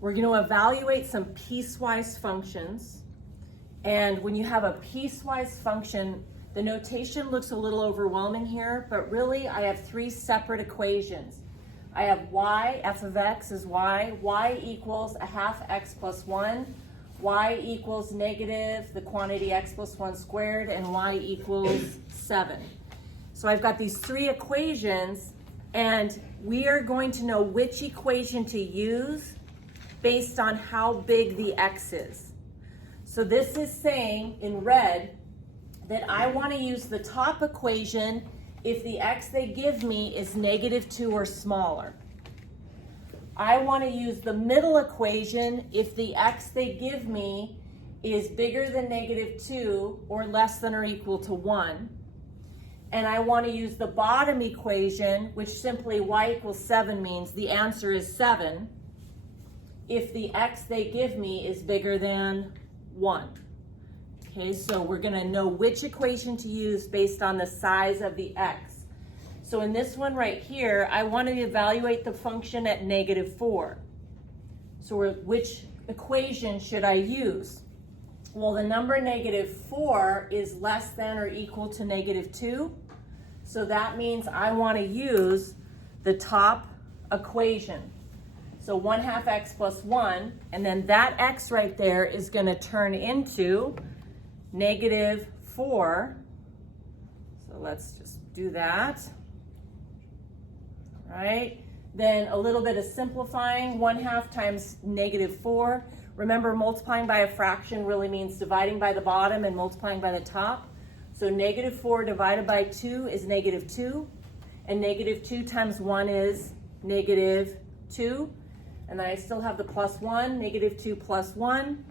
We're going to evaluate some piecewise functions. And when you have a piecewise function, the notation looks a little overwhelming here, but really I have three separate equations. I have y, f of x is y equals a half x plus 1, y equals negative the quantity x plus 1 squared, and y equals 7. So I've got these three equations, and we are going to know which equation to use based on how big the x is. So this is saying in red that I want to use the top equation if the x they give me is -2 or smaller. I want to use the middle equation if the x they give me is bigger than -2 or less than or equal to 1. And I want to use the bottom equation, which simply y equals 7 means the answer is 7, if the x they give me is bigger than 1. Okay, so we're going to know which equation to use based on the size of the x. So in this one right here, I want to evaluate the function at -4. So which equation should I use? Well, the number -4 is less than or equal to -2. So that means I want to use the top equation. So 1/2 x plus 1, and then that x right there is going to turn into -4. So let's just do that. All right. Then a little bit of simplifying, 1/2 times -4. Remember, multiplying by a fraction really means dividing by the bottom and multiplying by the top. So -4 divided by 2 is -2, and -2 times 1 is -2. And then I still have the plus 1, -2 plus 1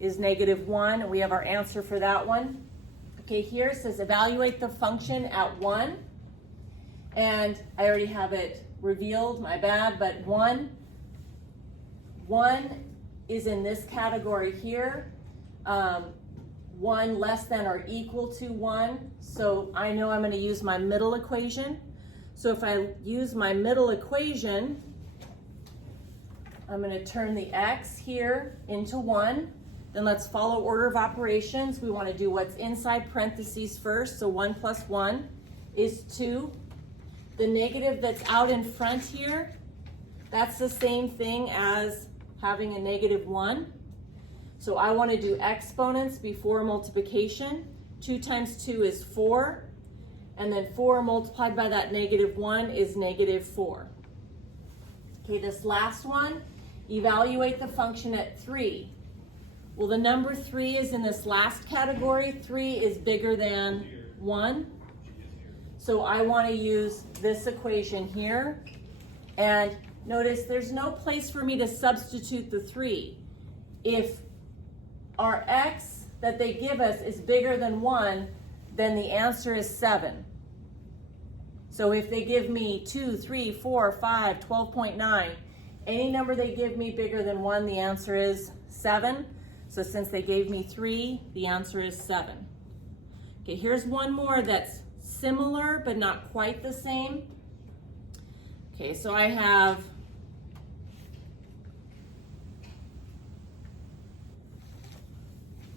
is -1, and we have our answer for that one. Okay, here it says evaluate the function at 1, and I already have it revealed, my bad, but 1 is in this category here, 1 less than or equal to 1, so I know I'm going to use my middle equation. So if I use my middle equation, I'm going to turn the x here into 1. Then let's follow order of operations. We want to do what's inside parentheses first. So 1 plus 1 is 2. The negative that's out in front here, that's the same thing as having a -1. So I want to do exponents before multiplication. 2 times 2 is 4. And then 4 multiplied by that -1 is -4. Okay, this last one, evaluate the function at 3. Well, the number 3 is in this last category. 3 is bigger than 1. So I want to use this equation here. And notice there's no place for me to substitute the 3. If our x that they give us is bigger than 1, then the answer is 7. So if they give me 2, 3, 4, 5, 12.9, any number they give me bigger than 1, the answer is 7. So since they gave me 3, the answer is 7. Okay, here's one more that's similar but not quite the same. Okay, so I have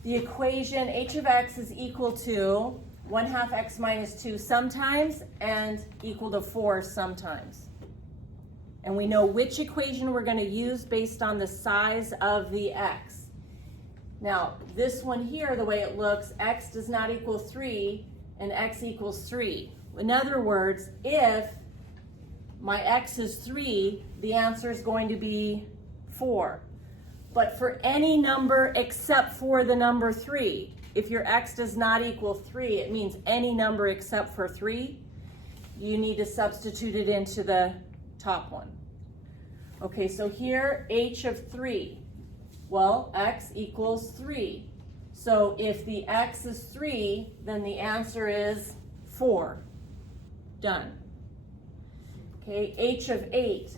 the equation h of x is equal to 1/2 x minus 2 sometimes and equal to 4 sometimes. And we know which equation we're going to use based on the size of the x. Now, this one here, the way it looks, x does not equal 3 and x equals 3. In other words, if my x is 3, the answer is going to be 4. But for any number except for the number 3, if your x does not equal 3, it means any number except for 3, you need to substitute it into the top one. Okay, so here, h of 3. Well, x equals 3. So if the x is 3, then the answer is 4. Done. Okay, h of 8.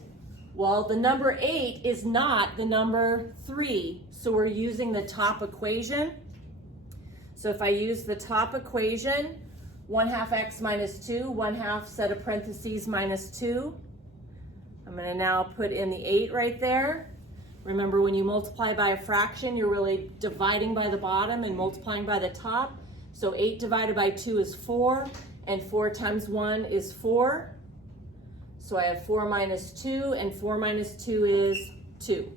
Well, the number 8 is not the number 3, so we're using the top equation. So if I use the top equation, 1/2 x minus 2, 1/2 set of parentheses minus 2. I'm going to now put in the 8 right there. Remember, when you multiply by a fraction, you're really dividing by the bottom and multiplying by the top. So 8 divided by 2 is 4, and 4 times 1 is 4. So I have 4 minus 2, and 4 minus 2 is 2.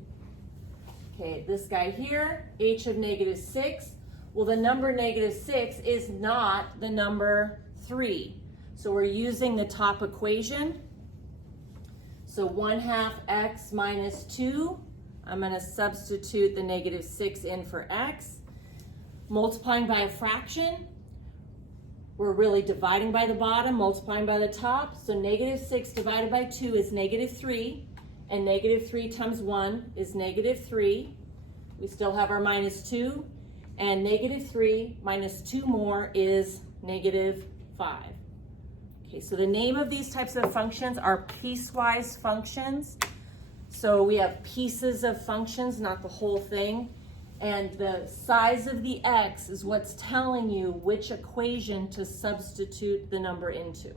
Okay, this guy here, h of negative 6. Well, the number negative 6 is not the number 3. So we're using the top equation. So 1/2 x minus 2. I'm going to substitute the negative 6 in for x. Multiplying by a fraction, we're really dividing by the bottom, multiplying by the top. So negative 6 divided by 2 is negative 3, and negative 3 times 1 is negative 3. We still have our minus 2, and negative 3 minus 2 more is negative 5. Okay, so the name of these types of functions are piecewise functions. So we have pieces of functions, not the whole thing. And the size of the x is what's telling you which equation to substitute the number into.